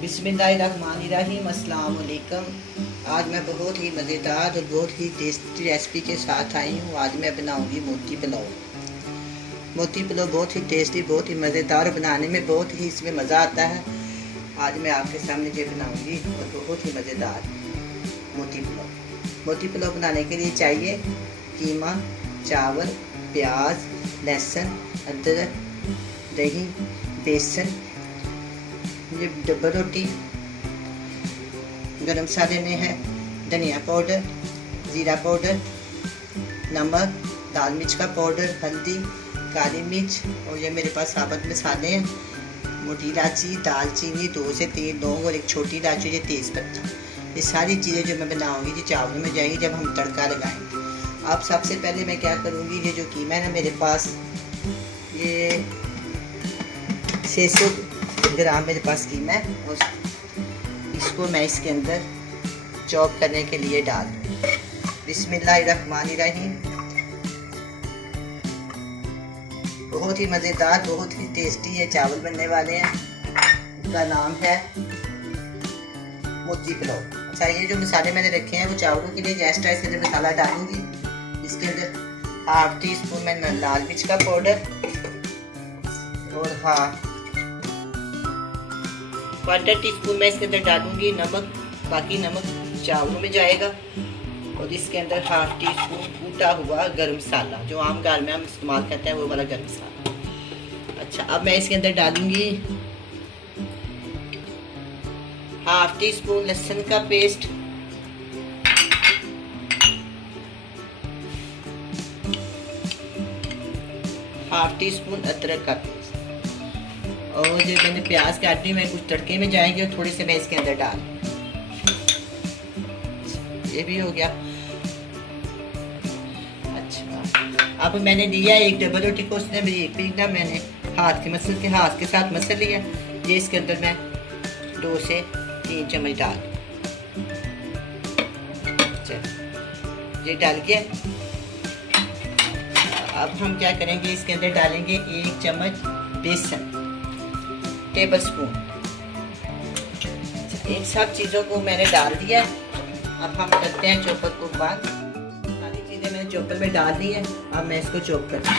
बिस्मिल्लाहिर्रहमानिर्रहीम, अस्सलाम वालेकुम। आज मैं बहुत ही मज़ेदार और बहुत ही टेस्टी रेसिपी के साथ आई हूँ। आज मैं बनाऊँगी मोती पुलाव। मोती पुलाव बहुत ही टेस्टी, बहुत ही मज़ेदार, बनाने में बहुत ही इसमें मज़ा आता है। आज मैं आपके सामने ये बनाऊँगी और बहुत ही मज़ेदार मोती पुलाव। मोती पुलाव बनाने के लिए चाहिए कीमा, चावल, प्याज, लहसुन, अदरक, दही, बेसन, ये डब्बा रोटी, गरम मसाले में है धनिया पाउडर, ज़ीरा पाउडर, नमक, लाल मिर्च का पाउडर, हल्दी, काली मिर्च, और ये मेरे पास साबुत मसाले हैं, मोटी इलायची, दालचीनी, 2 से 3 लौंग और एक छोटी इलायची, ये तेज़ पत्ता। ये सारी चीज़ें जो मैं बनाऊंगी ये चावलों में जाएंगी जब हम तड़का लगाएंगे। अब सबसे पहले मैं क्या करूँगी, ये जो कीमा है ना मेरे पास, ये 600 ग्राम मेरे पास कीमा है, और इसको मैं इसके अंदर चॉप करने के लिए डाल दूँ। बिस्मिल्लाहिर्रहमानिर्रहीम। बहुत ही मज़ेदार, बहुत ही टेस्टी ये चावल बनने वाले हैं। इसका नाम है मोती पुलाव। अच्छा, ये जो मसाले मैंने रखे हैं वो चावलों के लिए एक्स्ट्रा इसके अंदर मसाला डालूंगी। इसके अंदर 1/2 टीस्पून मैं लाल मिर्च का पाउडर और 1/4 टीस्पून मैं इसके अंदर डालूंगी नमक। बाकी नमक चावलों में जाएगा। और इसके अंदर 1/2 टीस्पून कूटा हुआ गरम मसाला, जो आम घर में हम इस्तेमाल करते हैं वो वाला गरम मसाला। अच्छा, अब मैं इसके अंदर डालूंगी 1/2 टीस्पून लहसुन का पेस्ट, 1/2 टीस्पून अदरक का पेस्ट, और जो मैंने प्याज काटी मैं कुछ तड़के में जाएंगे और थोड़े से मैं इसके अंदर डाल, ये भी हो गया। अच्छा, अब मैंने लिया एक डबल रोटी को, उसने भी एक ना मैंने हाथ के साथ मसल लिया। ये इसके अंदर मैं 2 से 3 चम्मच डाल, ये डाल के अब हम क्या करेंगे, इसके अंदर डालेंगे 1 चम्मच बेसन, टेबल स्पून। इन सब चीज़ों को मैंने डाल दिया। अब हम करते हैं चॉपर को बंद। सारी चीज़ें मैंने चॉपर में डाल दी है। अब मैं इसको चॉप करती हूँ।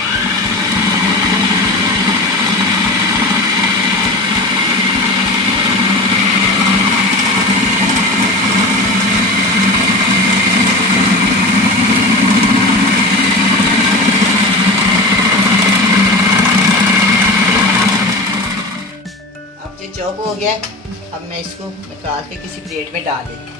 चॉप हो गया। अब मैं इसको निकाल के किसी प्लेट में डाल देंगे।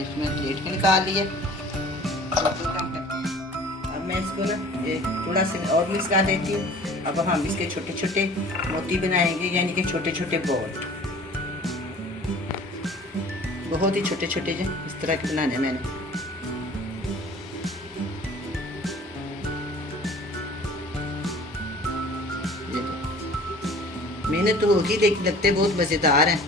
इसमें प्लेट में निकाल लिया। अब मैं इसको ना ये थोड़ा सा और मिक्स कर देती हूँ। अब हम इसके छोटे छोटे मोती बनाएंगे, यानी कि छोटे छोटे बॉल, बहुत ही छोटे छोटे जो इस तरह के बनाने मैंने। ये मेहनत तो होगी लेकिन लगते बहुत मज़ेदार हैं।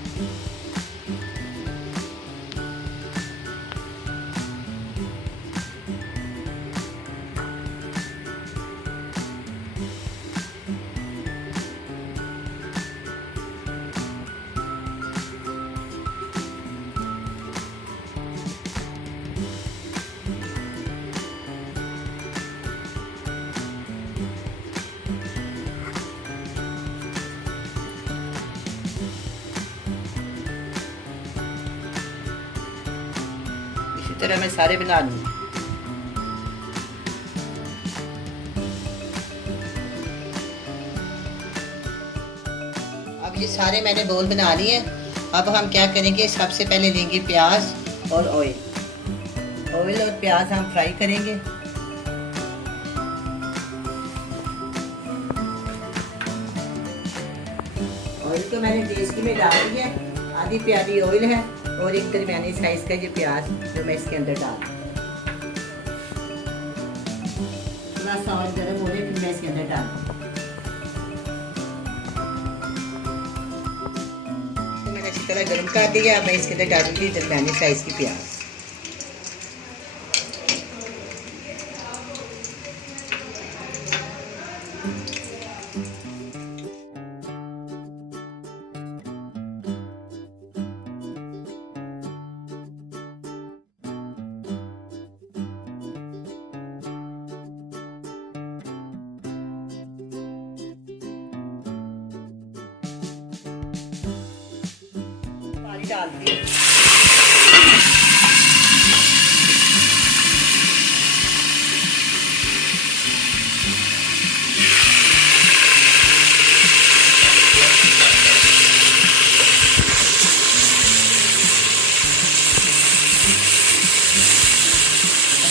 इसी तरह मैं सारे बना लूँगी। अब ये सारे मैंने बोल बना लिए हैं। अब हम क्या करेंगे, सबसे पहले लेंगे प्याज और ऑयल और प्याज हम फ्राई करेंगे। ऑयल तो मैंने टेस्ट में डाल दिया, आधी प्याली ऑयल है और एक दरमियानी साइज का ये प्याज जो मैं इसके अंदर डाल, थोड़ा सा और गर्म होने फिर मैं इसके अंदर डाल। मसाला गर्म कर दिया। अब मैं इसके अंदर डालूंगी दरमियाने साइज़ की प्याज। पानी डाल दी।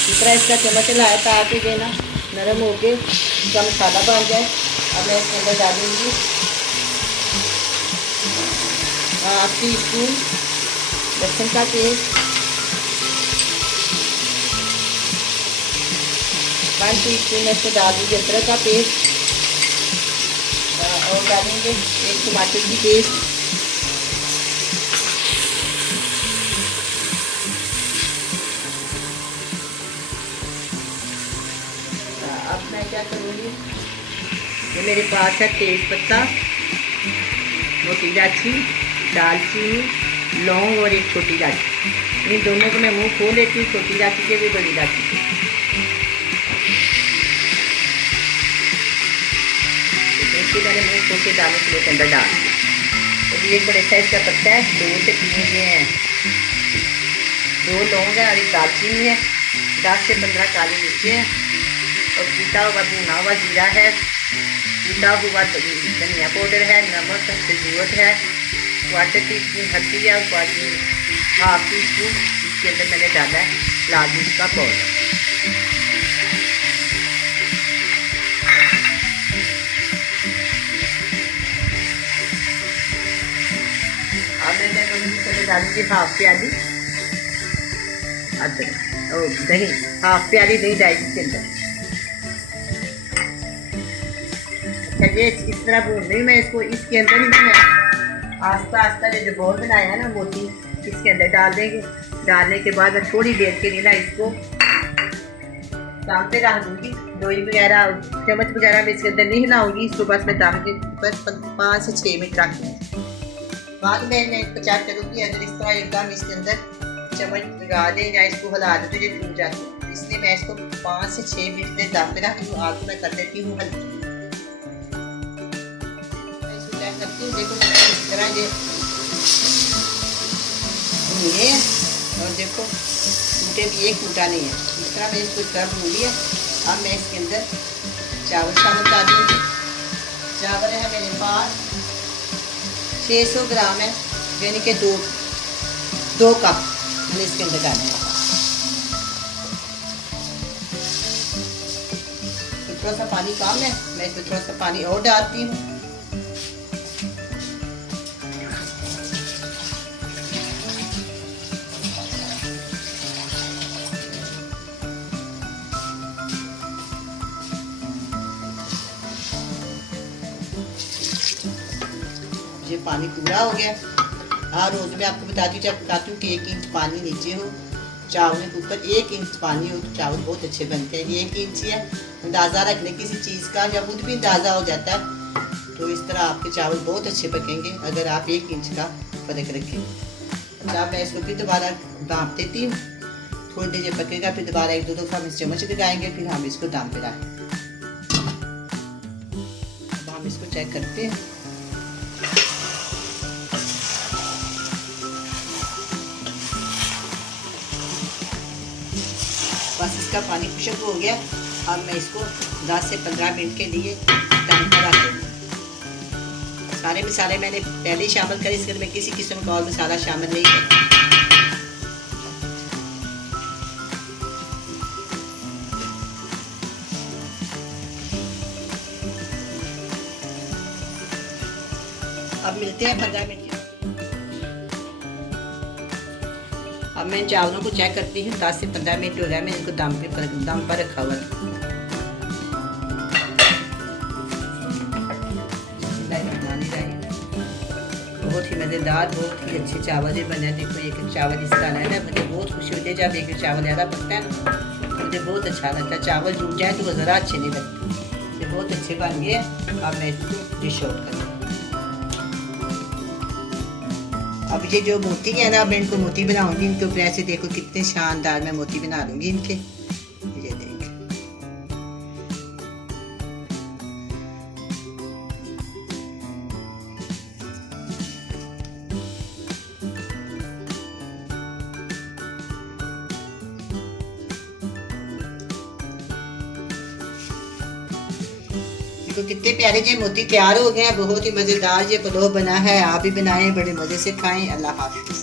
इस तरह इसका चम्मच हिलाया ताकि ये ना नरम होके इसका मसाला बन जाए। अब मैं इसके अंदर डालूंगी 1/2 टीस्पून लहसुन का पेस्ट, 1 टीस्पून मैं इसमें डाल दूँगी अदरक का पेस्ट और डालेंगे 1 टमाटर की पेस्ट, अब मैं क्या करूँगी, ये मेरे पास है तेज पत्ता, मोटी इलायची, दालचीनी, लौंग और एक छोटी इलायची। इन दोनों को मैं मुंह खोल लेती हूँ, छोटी इलायची के भी बड़ी इलायची के। इसको मैंने मुंह खोल के दाने के लिए अंदर डाल दिया। तो ये एक बड़े साइज का पत्ता है, 2 से 3 ये हैं, 2 लौंग है और एक दालचीनी है, 10 से 15 काली मिर्ची है और कूटा हुआ भुना हुआ जीरा है, कूटा हुआ धनिया पाउडर है, नमक जरूरत है, 1/4 टीस्पून हल्दी है और 1/2 टीस्पून इसके अंदर मैंने डाला है लाल मिर्च का पाउडर। अब मैं डालूंगी 1/2 प्याली अदरक और दही, 1/2 प्याली दही डाली इसके अंदर। ये इस तरह भून रही मैं इसको, इसके अंदर ही मैं आस्ता आस्ता जो बॉल बनाया है ना मोटी, इसके अंदर डाल देंगे। डालने के बाद मैं थोड़ी देर के लिए ना इसको दाम पे रख दूँगी। लोई वगैरह चम्मच वगैरह में इसके अंदर नहीं हिलाऊंगी इसको, बस मैं दाम के बस 5 से 6 मिनट रख दूँगी। बाद में मैं इसको चेक करूँगी, अगर इस तरह एकदम इसके अंदर चम्मच लगा दें या इसको हिला दें तो ये टूट जाती है, इसलिए मैं इसको 5 से 6 मिनट तक दाम पे रख दूँ। आग मैं कर देती हूँ हल्की। करती हूँ, देखो इस तरह ये और देखो टूटे भी, एक टूटा नहीं है। इस तरह मैं इसको कर दूँगी। अब मैं इसके अंदर चावल शामिल कर दूँगी। चावल है मेरे पास 600 ग्राम है, यानी कि 2 कप मैंने इसके अंदर डालना है। थोड़ा सा पानी कम है, मैं इसमें थोड़ा सा पानी और डालती हूँ। ये पानी पूरा हो गया। और रोज़ मैं आपको बताती हूँ कि 1 इंच पानी नीचे हो, चावल के ऊपर 1 इंच पानी हो तो चावल बहुत अच्छे बनते हैं। ये 1 इंच है, अंदाज़ा रखने किसी चीज़ का या खुद भी अंदाज़ा हो जाता है। तो इस तरह आपके चावल बहुत अच्छे पकेंगे अगर आप 1 इंच का फ़र्क रखेंगे। अच्छा, मैं इसको फिर दोबारा दाम देती हूँ, थोड़ी देर पकेगा, फिर दोबारा 1-2 दफ़ा हम इस चम्मच लगाएंगे, फिर हम इसको दाम पे रखेंगे। अब हम इसको चेक करते हैं। बस इसका पानी खुशक हो गया। अब मैं इसको 10 से 15 मिनट के लिए दम पर रख दूँगी। सारे मसाले मैंने पहले ही शामिल करे, इसके मैं किसी किस्म का और मसाला शामिल नहीं करता। अब मिलते हैं 15 मिनट। अब मैं चावलों को चेक करती हूँ, 10 से 15 मिनट हो गया, मैं इनको दम पर रखा हुआ है। बहुत ही मज़ेदार, बहुत ही अच्छे चावल भी बने। देखो एक चावल इस तरह है ना, मुझे बहुत खुशी होती है जब एक चावल ज़्यादा बनता है ना, मुझे बहुत अच्छा लगता है। चावल टूट जाए तो वो ज़रा अच्छे नहीं लगते। ये बहुत अच्छे बन गए। अब मैं इसको डिश आउट करूँ। अब ये जो मोती है ना, मैं इनको मोती बनाऊंगी। इनके ऊपर ऐसे देखो कितने शानदार मैं मोती बना लूँगी इनके। ये देख, देखो कितने प्यारे जे मोती तैयार हो गए हैं। बहुत ही मज़ेदार ये पुलाव बना है। आप भी बनाएं, बड़े मज़े से खाएं। अल्लाह हाफ़िज़।